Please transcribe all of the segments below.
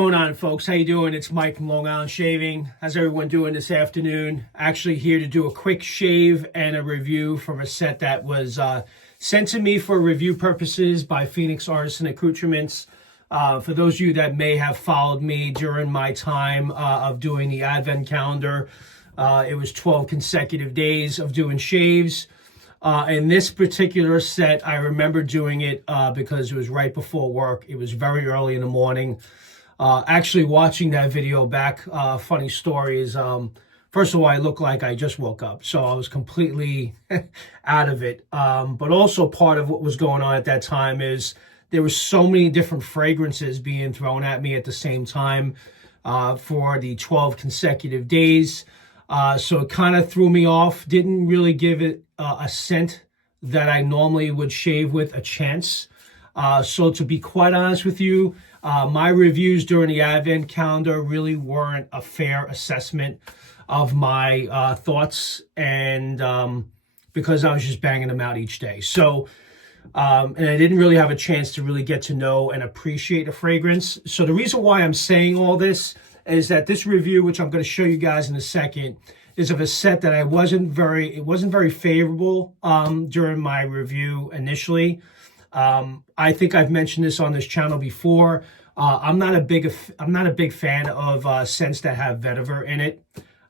What's going on, folks? How you doing? It's Mike from Long Island Shaving. How's everyone doing this afternoon? Actually here to do a quick shave and a review from a set that was sent to me for review purposes by Phoenix Artisan Accoutrements. For those of you that may have followed me during my time of doing the Advent calendar, it was 12 consecutive days of doing shaves. In this particular set, I remember doing it because it was right before work. It was very early in the morning. Actually watching that video back, funny story is, first of all, I looked like I just woke up. So I was completely out of it. But also part of what was going on at that time is there were so many different fragrances being thrown at me at the same time for the 12 consecutive days. So it kind of threw me off. Didn't really give it a scent that I normally would shave with a chance. So to be quite honest with you, my reviews during the Advent calendar really weren't a fair assessment of my thoughts, and because I was just banging them out each day. So, and I didn't really have a chance to really get to know and appreciate the fragrance. So the reason why I'm saying all this is that this review, which I'm going to show you guys in a second, is of a set that it wasn't very favorable during my review initially. I think I've mentioned this on this channel before. I'm not a big fan of scents that have vetiver in it.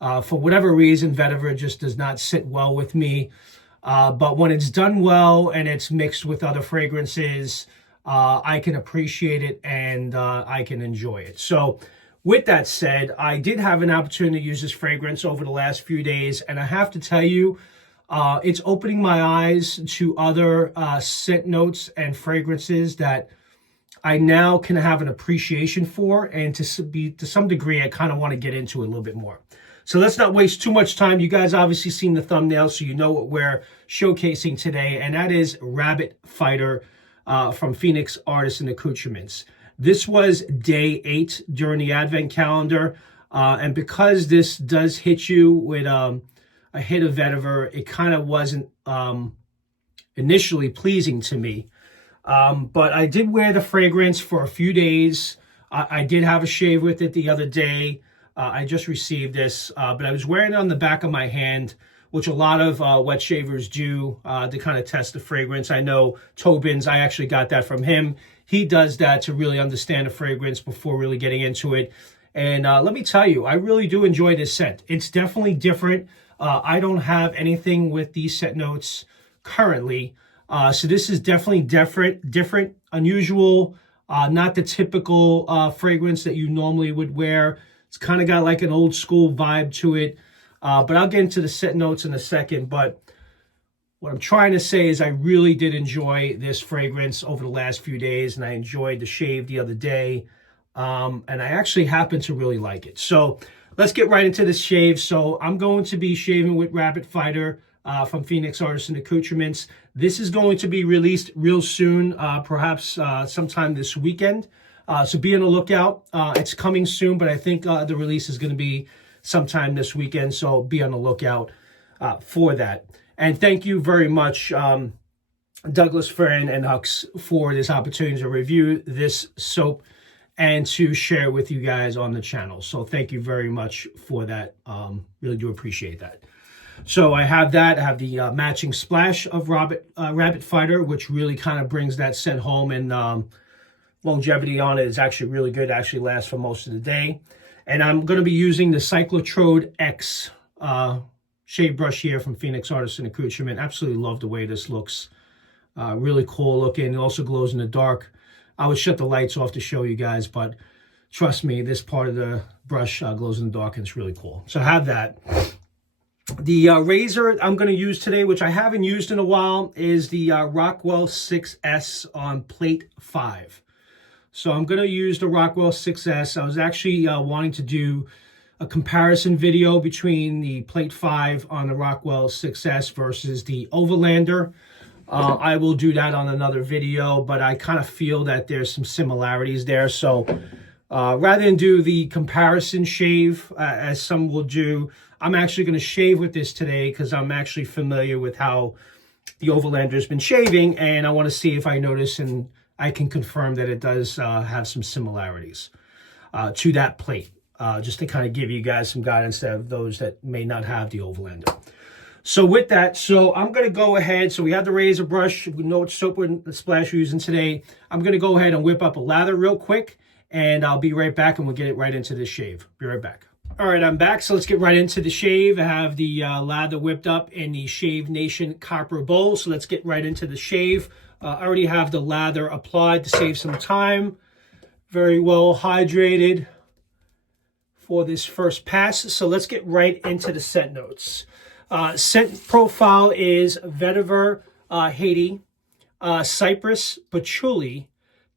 For whatever reason, vetiver just does not sit well with me. But when it's done well and it's mixed with other fragrances, I can appreciate it and I can enjoy it. So with that said, I did have an opportunity to use this fragrance over the last few days, and I have to tell you, it's opening my eyes to other scent notes and fragrances that I now can have an appreciation for, and to some degree, I kind of want to get into it a little bit more. So let's not waste too much time. You guys obviously seen the thumbnail, so you know what we're showcasing today, and that is Rabbit Fighter from Phoenix Artisan Accoutrements. This was day 8 during the Advent calendar, and because this does hit you with a hit of vetiver, it kind of wasn't initially pleasing to me. But I did wear the fragrance for a few days. I did have a shave with it the other day. I just received this, but I was wearing it on the back of my hand, which a lot of wet shavers do to kind of test the fragrance. I know Tobin's, I actually got that from him. He does that to really understand the fragrance before really getting into it. And let me tell you, I really do enjoy this scent. It's definitely different. I don't have anything with these scent notes currently. So this is definitely different, unusual, not the typical fragrance that you normally would wear. It's kind of got like an old school vibe to it. But I'll get into the scent notes in a second. But what I'm trying to say is I really did enjoy this fragrance over the last few days, and I enjoyed the shave the other day. And I actually happen to really like it. So let's get right into this shave. So I'm going to be shaving with Rabbit Fighter from Phoenix Artisan Accoutrements. This is going to be released real soon, perhaps sometime this weekend. So be on the lookout. It's coming soon, but I think the release is going to be sometime this weekend. So be on the lookout for that. And thank you very much, Douglas, Farron, and Hux, for this opportunity to review this soap and to share with you guys on the channel. So thank you very much for that. Really do appreciate that. So I have that. I have the matching splash of Rabbit Fighter, which really kind of brings that scent home, and longevity on it is actually really good. It actually lasts for most of the day. And I'm going to be using the Cyclotrode X shave brush here from Phoenix Artisan Accoutrement. Absolutely love the way this looks. Really cool looking. It also glows in the dark. I would shut the lights off to show you guys, but trust me, this part of the brush glows in the dark, and it's really cool. So I have that. The razor I'm going to use today, which I haven't used in a while, is the Rockwell 6S on plate 5. So I'm going to use the Rockwell 6S. I was actually wanting to do a comparison video between the plate 5 on the Rockwell 6S versus the Overlander. I will do that on another video, but I kind of feel that there's some similarities there. So rather than do the comparison shave, as some will do, I'm actually going to shave with this today because I'm actually familiar with how the Overlander has been shaving, and I want to see if I notice and I can confirm that it does have some similarities. to that plate, just to kind of give you guys some guidance to those that may not have the oval ender. So with that, so I'm going to go ahead. So we have the razor brush. We know what soap and splash we're using today. I'm going to go ahead and whip up a lather real quick, and I'll be right back, and we'll get it right into the shave. Be right back. All right, I'm back. So let's get right into the shave. I have the lather whipped up in the Shave Nation copper bowl. So let's get right into the shave. I already have the lather applied to save some time. Very well hydrated for this first pass. So let's get right into the scent notes. Scent profile is Vetiver, Haiti, Cypress, Patchouli,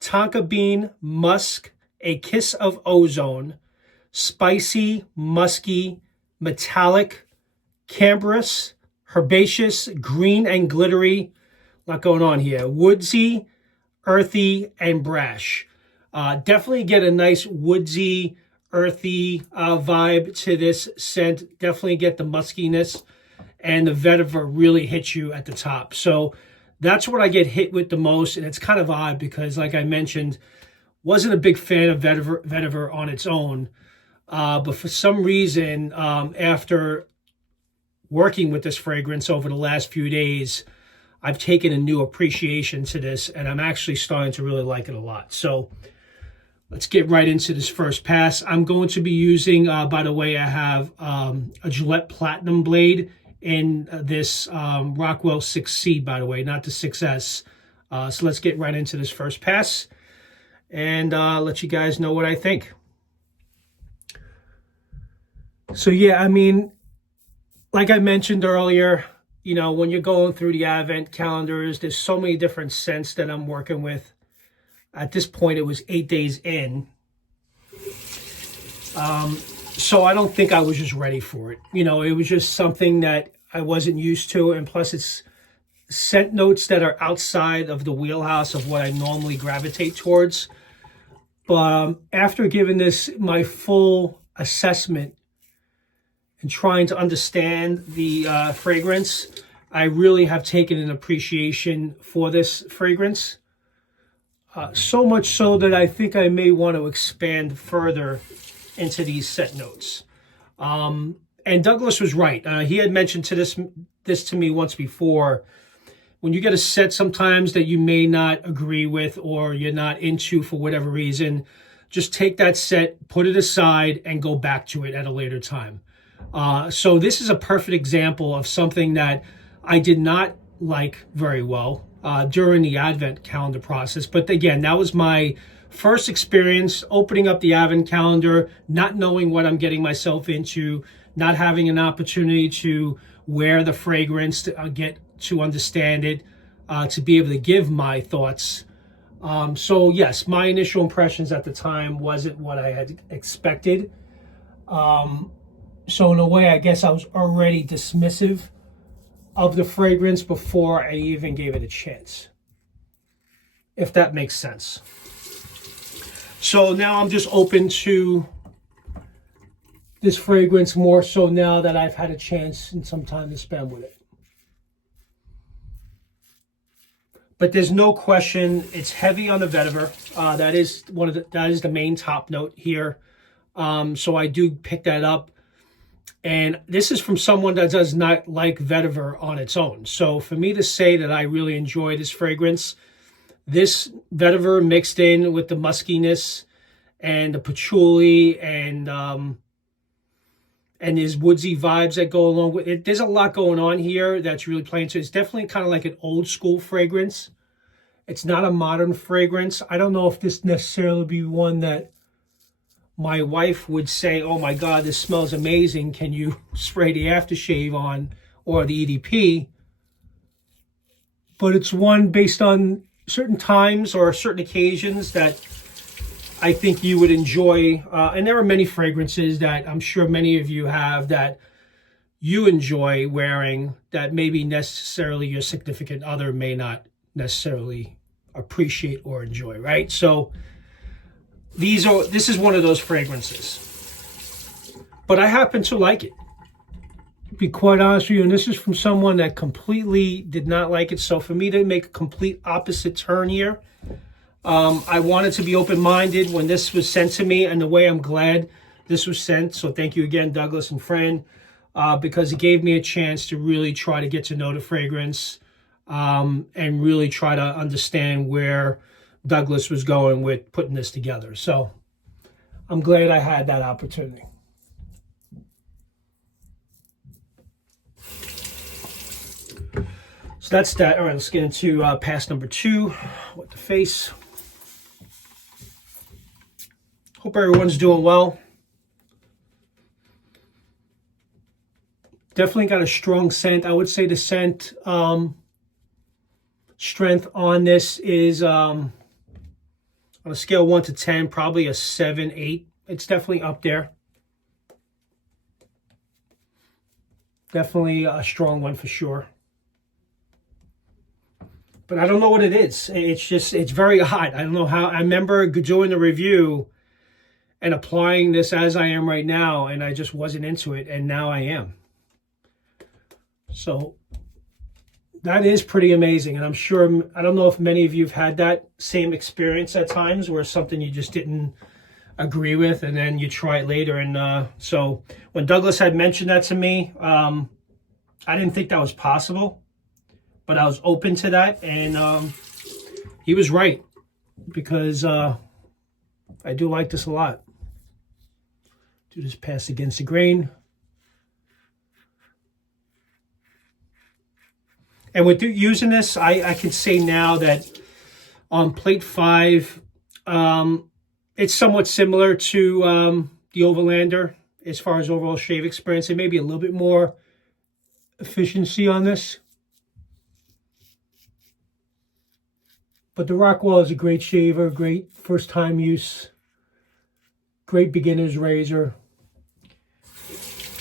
Tonka bean, Musk, a kiss of ozone, spicy, musky, metallic, Camphorous, Herbaceous, green and glittery. A lot going on here. Woodsy, Earthy, and Brash. Definitely get a nice woodsy, earthy vibe to this scent. Definitely get the muskiness, and the vetiver really hits you at the top. So that's what I get hit with the most, and it's kind of odd because, like I mentioned, wasn't a big fan of vetiver on its own, but for some reason, after working with this fragrance over the last few days, I've taken a new appreciation to this, and I'm actually starting to really like it a lot. So let's get right into this first pass. I'm going to be using, by the way, I have a Gillette Platinum blade in this Rockwell 6C, by the way, not the 6S. So let's get right into this first pass and let you guys know what I think. So yeah, I mean, like I mentioned earlier, you know, when you're going through the advent calendars, there's so many different scents that I'm working with. At this point, it was 8 days in. So I don't think I was just ready for it. You know, it was just something that I wasn't used to. And plus, it's scent notes that are outside of the wheelhouse of what I normally gravitate towards. But after giving this my full assessment and trying to understand the fragrance, I really have taken an appreciation for this fragrance. So much so that I think I may want to expand further into these scent notes. And Douglas was right. He had mentioned this to me once before. When you get a set sometimes that you may not agree with or you're not into for whatever reason, just take that set, put it aside, and go back to it at a later time. So this is a perfect example of something that I did not like very well during the advent calendar process. But again, that was my first experience opening up the advent calendar, not knowing what I'm getting myself into, not having an opportunity to wear the fragrance, to get to understand it, to be able to give my thoughts. So yes, my initial impressions at the time wasn't what I had expected. So in a way, I guess I was already dismissive of the fragrance before I even gave it a chance, if that makes sense. So now I'm just open to this fragrance more so now that I've had a chance and some time to spend with it. But there's no question it's heavy on the vetiver. That is the main top note here. So I do pick that up. And this is from someone that does not like vetiver on its own. So for me to say that I really enjoy this fragrance, this vetiver mixed in with the muskiness and the patchouli and there's woodsy vibes that go along with it. There's a lot going on here that's really playing. So it's definitely kind of like an old school fragrance. It's not a modern fragrance. I don't know if this necessarily be one that my wife would say, oh my God, this smells amazing. Can you spray the aftershave on or the EDP? But it's one based on certain times or certain occasions that I think you would enjoy. And there are many fragrances that I'm sure many of you have that you enjoy wearing that maybe necessarily your significant other may not necessarily appreciate or enjoy, right? So this is one of those fragrances. But I happen to like it, to be quite honest with you. And this is from someone that completely did not like it. So for me to make a complete opposite turn here, I wanted to be open-minded when this was sent to me, and the way I'm glad this was sent. So thank you again, Douglas and Fran, because it gave me a chance to really try to get to know the fragrance and really try to understand where Douglas was going with putting this together. So I'm glad I had that opportunity. So that's that. All right, let's get into pass number 2 with the face. Hope everyone's doing well. Definitely got a strong scent. I would say the scent strength on this is on a scale of 1 to 10, probably a 7, 8. It's definitely up there. Definitely a strong one for sure. But I don't know what it is. It's very hot. I don't know how. I remember doing the review and applying this as I am right now, and I just wasn't into it, and now I am. So that is pretty amazing, and I'm sure, I don't know if many of you have had that same experience at times where something you just didn't agree with, and then you try it later. And so when Douglas had mentioned that to me, I didn't think that was possible, but I was open to that, and he was right, because I do like this a lot. Do this pass against the grain. And with using this, I can say now that on plate 5, it's somewhat similar to the Overlander as far as overall shave experience. It may be a little bit more efficiency on this. But the Rockwell is a great shaver, great first time use, great beginner's razor.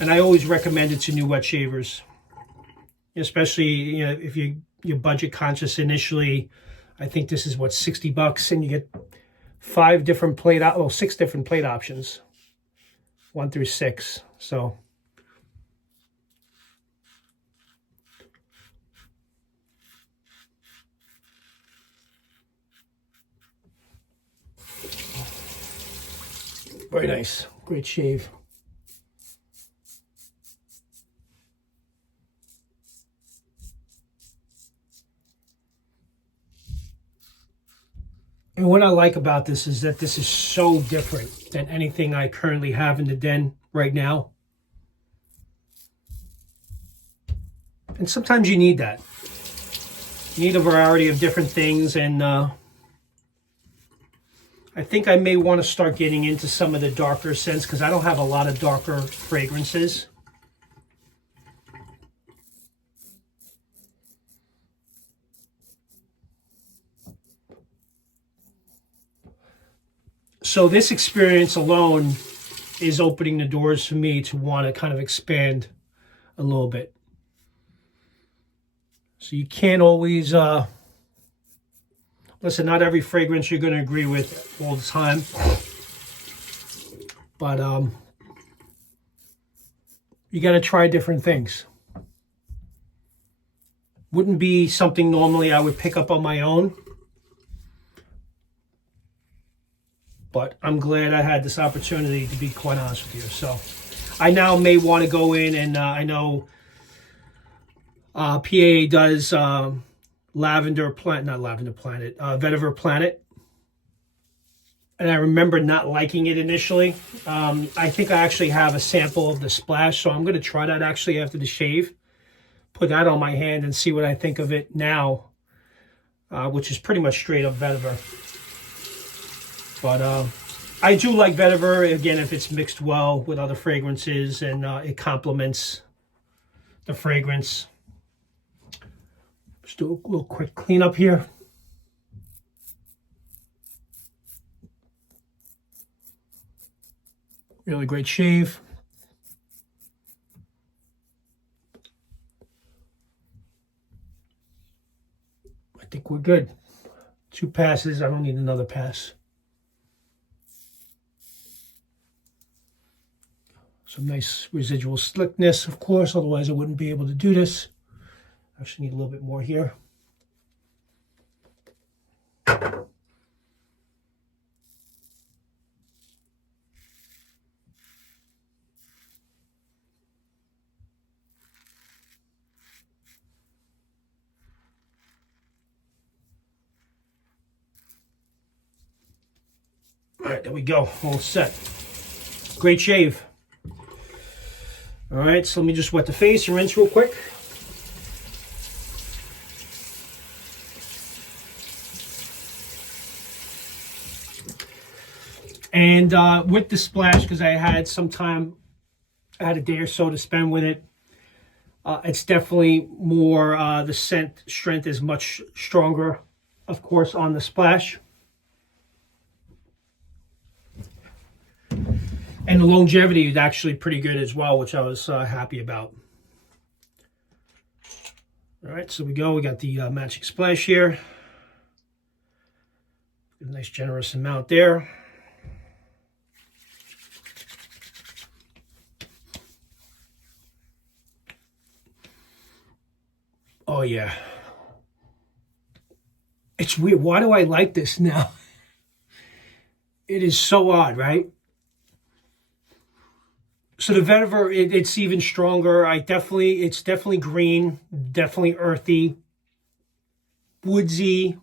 And I always recommend it to new wet shavers, especially if you're budget conscious initially. I think this is what, $60, and you get 6 different plate options, 1 through 6. So very nice, great shave. And what I like about this is that this is so different than anything I currently have in the den right now. And sometimes you need that. You need a variety of different things, and I think I may want to start getting into some of the darker scents, because I don't have a lot of darker fragrances. So this experience alone is opening the doors for me to want to kind of expand a little bit. So you can't always, listen, not every fragrance you're going to agree with all the time. But you got to try different things. Wouldn't be something normally I would pick up on my own. But I'm glad I had this opportunity, to be quite honest with you. So I now may want to go in, and I know PAA does Vetiver Planet. And I remember not liking it initially. I think I actually have a sample of the splash, so I'm going to try that actually after the shave. Put that on my hand and see what I think of it now, which is pretty much straight up Vetiver. But I do like Vetiver, again, if it's mixed well with other fragrances and it complements the fragrance. Just do a little quick cleanup here. Really great shave. I think we're good. 2 passes. I don't need another pass. Some nice residual slickness, of course, otherwise I wouldn't be able to do this. Actually need a little bit more here. All right, there we go, all set. Great shave. All right, so let me just wet the face and rinse real quick. And with the splash, because I had some time, I had a day or so to spend with it, it's definitely more, the scent strength is much stronger, of course, on the splash. And the longevity is actually pretty good as well, which I was happy about. All right, so we got the matching splash here. A nice generous amount there. Oh yeah. It's weird. Why do I like this now? It is so odd, right? So the vetiver, it's even stronger. It's definitely green, definitely earthy, woodsy.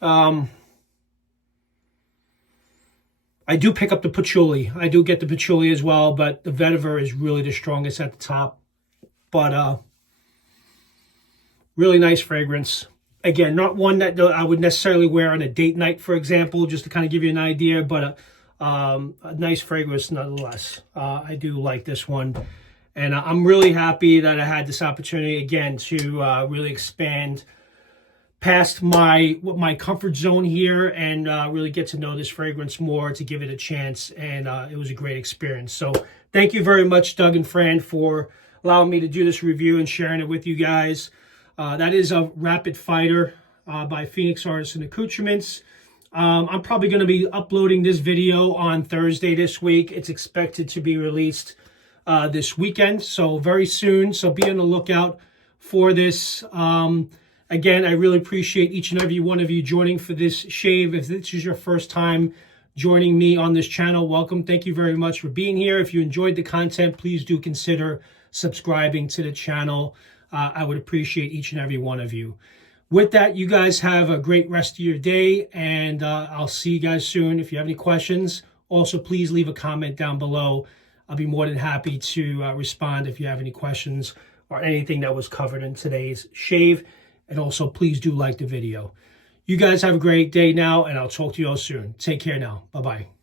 I do pick up the patchouli. I do get the patchouli as well, but the vetiver is really the strongest at the top. But really nice fragrance. Again, not one that I would necessarily wear on a date night, for example, just to kind of give you an idea, but a nice fragrance nonetheless. I do like this one. And I'm really happy that I had this opportunity, again, to really expand past my comfort zone here and really get to know this fragrance more, to give it a chance. And it was a great experience. So thank you very much, Doug and Fran, for allowing me to do this review and sharing it with you guys. That is a Rapid Fighter by Phoenix Artisan Accoutrements. I'm probably going to be uploading this video on Thursday this week. It's expected to be released this weekend, so very soon. So be on the lookout for this. Again, I really appreciate each and every one of you joining for this shave. If this is your first time joining me on this channel, welcome. Thank you very much for being here. If you enjoyed the content, please do consider subscribing to the channel. I would appreciate each and every one of you. With that, you guys have a great rest of your day, and I'll see you guys soon. If you have any questions, also please leave a comment down below. I'll be more than happy to respond if you have any questions or anything that was covered in today's shave. And also, please do like the video. You guys have a great day now, and I'll talk to you all soon. Take care now. Bye-bye.